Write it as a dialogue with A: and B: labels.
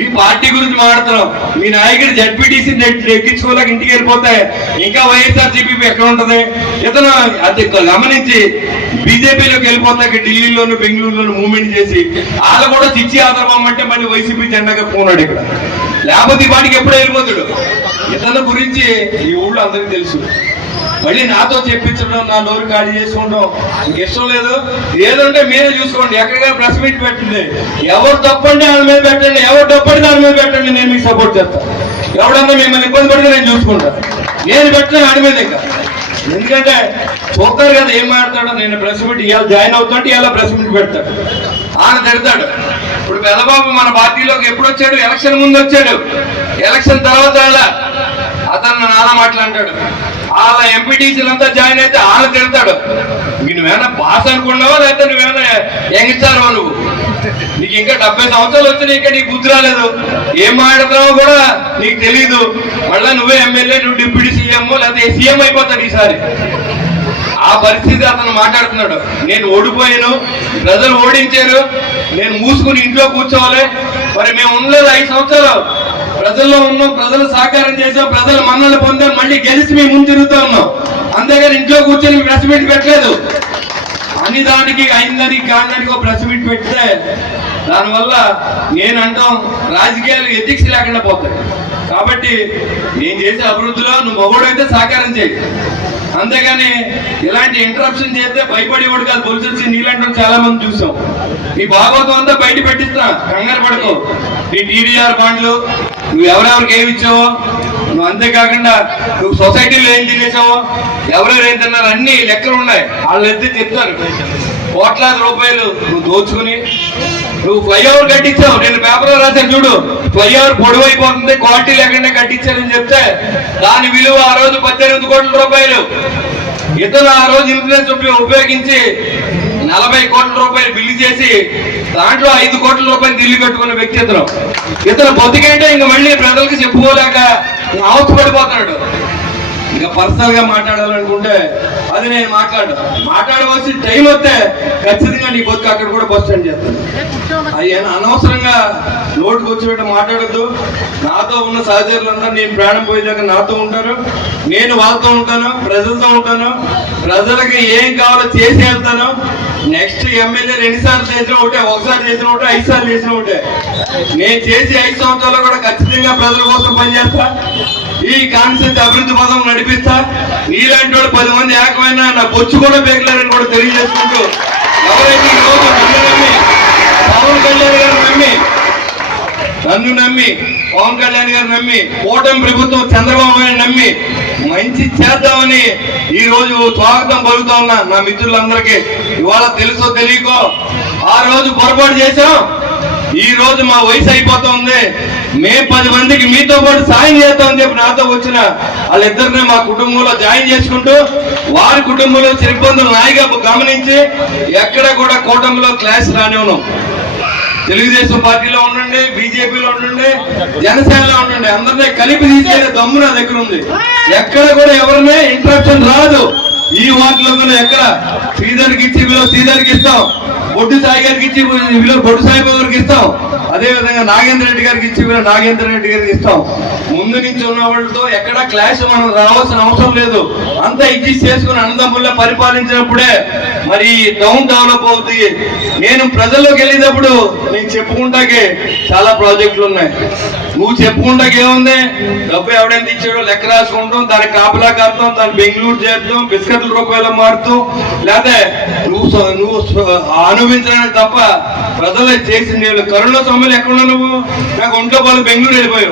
A: మీ party గురించి మాట్లాడుతున్నాం. మీ నాయకుడు జడ్పీటీసీ ఎక్కించుకోలేక ఇంటికి వెళ్ళిపోతే ఇంకా వైఎస్ఆర్ సిపి ఎక్కడ ఉంటది? ఇతను అది గమనించి బీజేపీలోకి వెళ్ళిపోతాక ఢిల్లీలోను బెంగళూరులోను మూవ్మెంట్ చేసి వాళ్ళు కూడా చిచ్చి ఆధారం అంటే మళ్ళీ వైసీపీ జెండాగా పోనాడు ఇక్కడ. లేకపోతే ఈ ఎప్పుడో వెళ్ళిపోతాడు. ఇతను గురించి ఈ ఊళ్ళో అందరికీ తెలుసు. మళ్ళీ నాతో చెప్పించడం నా నోరు ఖాళీ చేసుకోవడం మీకు ఇష్టం లేదు? ఏదంటే మీరే చూసుకోండి. ఎక్కడికైనా ప్రెస్ మీట్ పెట్టండి. ఎవరు తప్పండి వాళ్ళ మీద పెట్టండి. ఎవరు తప్పండి దాని మీద పెట్టండి. నేను మీకు సపోర్ట్ చేస్తాను ఎవడన్నా మిమ్మల్ని ఇబ్బంది పడితే నేను చూసుకుంటాను నేను పెట్టిన దాని మీద ఇంకా. ఎందుకంటే చూస్తారు కదా ఏం మాట్లాడతాడో నేను ప్రెస్ మీట్ ఇవాళ జాయిన్ అవుతుంటే ఇవాళ ప్రెస్ మీట్ పెడతాడు. ఆయన తిడతాడు. ఇప్పుడు పెదబాబు మన పార్టీలోకి ఎప్పుడు వచ్చాడు? ఎలక్షన్ ముందు వచ్చాడు. ఎలక్షన్ తర్వాత అలా మాటలు అంటాడు. వాళ్ళ ఎంపీటీసీలంతా జాయిన్ అయితే వాళ్ళ తిడతాడు. నువ్వేమైనా పాస్ అనుకున్నావా? లేకపోతే నువ్వేమైనా యంగ్స్టార్ నువ్వు? నీకు ఇంకా డెబ్బై సంవత్సరాలు వచ్చినా ఇంకా నీకు బుద్ధి రాలేదు. ఏం మాట్లాడుతున్నావో కూడా నీకు తెలియదు మళ్ళీ నువ్వే ఎమ్మెల్యే నువ్వు డిప్యూటీ సీఎం లేకపోతే సీఎం అయిపోతాడు ఈసారి. ఆ పరిస్థితి అతను మాట్లాడుతున్నాడు. నేను ఓడిపోయాను ప్రజలు ఓడించారు నేను మూసుకుని ఇంట్లో కూర్చోవాలి. మరి మేము ఉండలేదు ఐదు సంవత్సరాలు. ప్రజల్లో ఉన్నాం ప్రజలు సహకారం చేసాం ప్రజలు మన్నలు పొందాం మళ్ళీ గెలిచి మేము ముందు తిరుగుతూ ఉన్నాం. అంతేగాని ఇంట్లో కూర్చొని ప్రెస్ మీట్ పెట్టలేదు. అన్ని దానికి అయిందానికి కాదానికి ఒక ప్రెస్ మీట్ పెడితే దానివల్ల నేను అంటాం రాజకీయాలు ఎథిక్స్ లేకుండా పోతాయి. కాబట్టి నేను చేసే అభివృద్ధిలో నువ్వు మగోడైతే సహకారం చేయి. అంతేగాని ఇలాంటి ఇంటరప్షన్ చేస్తే భయపడేవాడు కాదు. పోలీసులు నీలాంటి చాలా మంది చూసాం. నీ భాగవతం అంతా బయట పెట్టిస్తా కంగారు పడుకో. నీ టీడీఆర్ బాండ్లు నువ్వు ఎవరెవరికి ఏమి ఇచ్చావో? నువ్వు అంతేకాకుండా నువ్వు సొసైటీలో ఏం తినేసావో? ఎవరెవరు ఏం తిన్నారు? అన్ని లెక్కలు ఉన్నాయి. వాళ్ళు ఎత్తి చెప్తారు కోట్లాది రూపాయలు నువ్వు దోచుకుని. నువ్వు ఫ్లైఓవర్ కట్టించావు. నేను పేపర్లో రాశాను చూడు. ఫ్లైఓవర్ పొడవు పొడవైపోతుంది క్వాలిటీ లేకుండా కట్టించానని చెప్తే దాని విలువ ఆ రోజు పద్దెనిమిది కోట్ల రూపాయలు. ఇతను ఆ రోజు ఇన్సూరెన్స్ ఉపయోగించి నలభై కోట్ల రూపాయలు బిల్లు చేసి దాంట్లో ఐదు కోట్ల రూపాయలు దిల్లు కట్టుకున్న వ్యక్తి ఇతను. ఇతను బతికంటే ఇంక మళ్ళీ ప్రజలకు చెప్పుకోలేక అవసరపడిపోతున్నాడు ఇంకా పర్సనల్గా మాట్లాడాలనుకుంటే అది నేను మాట్లాడు మాట్లాడవలసిన టైం వస్తే ఖచ్చితంగా నీ బతుకు అక్కడ కూడా బస్ స్టాండ్ చేస్తాను. అయ్యా అనవసరంగా నోటుకు వచ్చినట్టు మాట్లాడద్దు. నాతో ఉన్న సహచరులందరూ నేను ప్రాణం పోయేదాకా నాతో ఉంటారు. నేను వాళ్ళతో ఉంటాను ప్రజలతో ఉంటాను. ప్రజలకి ఏం కావాలో చేసి వెళ్తాను. నెక్స్ట్ ఎమ్మెల్యే రెండుసార్లు చేసిన ఒకటే ఒకసారి చేసిన ఒకటే ఐదు సార్లు చేసిన ఒకటే. నేను చేసి ఐదు సంవత్సరాలు కూడా ఖచ్చితంగా ప్రజల కోసం పనిచేస్తా. ఈ కాన్సెప్ట్ అభివృద్ధి పదం నడిపిస్తా. నీలాంటి వాడు పది మంది ఏకమైన నా బొచ్చు కూడా బేగలేరని కూడా తెలియజేసుకుంటూ ఎవరైతే నమ్మి పవన్ కళ్యాణ్ గారు నమ్మి నన్ను నమ్మి పవన్ కళ్యాణ్ గారు నమ్మి కూటమి ప్రభుత్వం చంద్రబాబు గారిని నమ్మి మంచి చేద్దామని ఈ రోజు స్వాగతం పలుకుతా ఉన్నా నా మిత్రులందరికీ. ఇవాళ తెలుసో తెలియకో ఆ రోజు పొరపాటు చేశాం. ఈ రోజు మా వయసు అయిపోతుంది మేము పది మందికి మీతో పాటు సాయం చేస్తామని చెప్పి నాతో వచ్చిన వాళ్ళిద్దరిని మా కుటుంబంలో జాయిన్ చేసుకుంటూ వారి కుటుంబంలో చిరుబంధులు నాయిగా గమనించి ఎక్కడ కూడా కూటమిలో క్లాస్ రానివ్వను. తెలుగుదేశం పార్టీలో ఉండండి బీజేపీలో ఉండండి జనసేనలో ఉండండి అందరినీ కలిపి తీసుకెళ్ళే దమ్ము నా దగ్గర ఉంది. ఎక్కడ కూడా ఎవరినే ఇంట్రప్షన్ రాదు. ఈ వార్డులో కూడా ఎక్కడ? శ్రీధర్కి ఇచ్చి విలువ శ్రీధర్కి ఇస్తాం. బొడ్డు సాయి గారికి ఇచ్చి విలువ బొడ్డు సాయి గారికి ఇస్తాం. అదే విధంగా నాగేంద్ర రెడ్డి గారికి ఇచ్చి కూడా నాగేంద్ర రెడ్డి గారికి ఇస్తాం. ముందు నుంచి ఉన్న వాళ్ళతో ఎక్కడ క్లాష్ మనం రావాల్సిన అవసరం లేదు. అంతా ఇచ్చి చేసుకుని అన్నదమ్ముల్లో పరిపాలించినప్పుడే మరి టౌన్ డెవలప్ అవుతుంది నేను ప్రజల్లోకి వెళ్ళేటప్పుడు నేను చెప్పుకుంటాకే చాలా ప్రాజెక్టులు ఉన్నాయి. నువ్వు చెప్పుకుంటాకి ఏముంది? డబ్బు ఎవడైనా ఇచ్చాడో లెక్క రాసుకుంటాం దాన్ని కాపలా కాస్తాం దాన్ని బెంగళూరు చేద్దాం బిస్కెట్ల రూపాయలు మారుతాం. లేకపోతే నువ్వు నువ్వు అనుభవించడానికి తప్ప ప్రజలు చేసింది కరోనా సమయంలో ఎక్కడ ఉన్నావు నువ్వు? నాకు ఒంట్లో వాళ్ళు బెంగళూరు వెళ్ళిపోయావు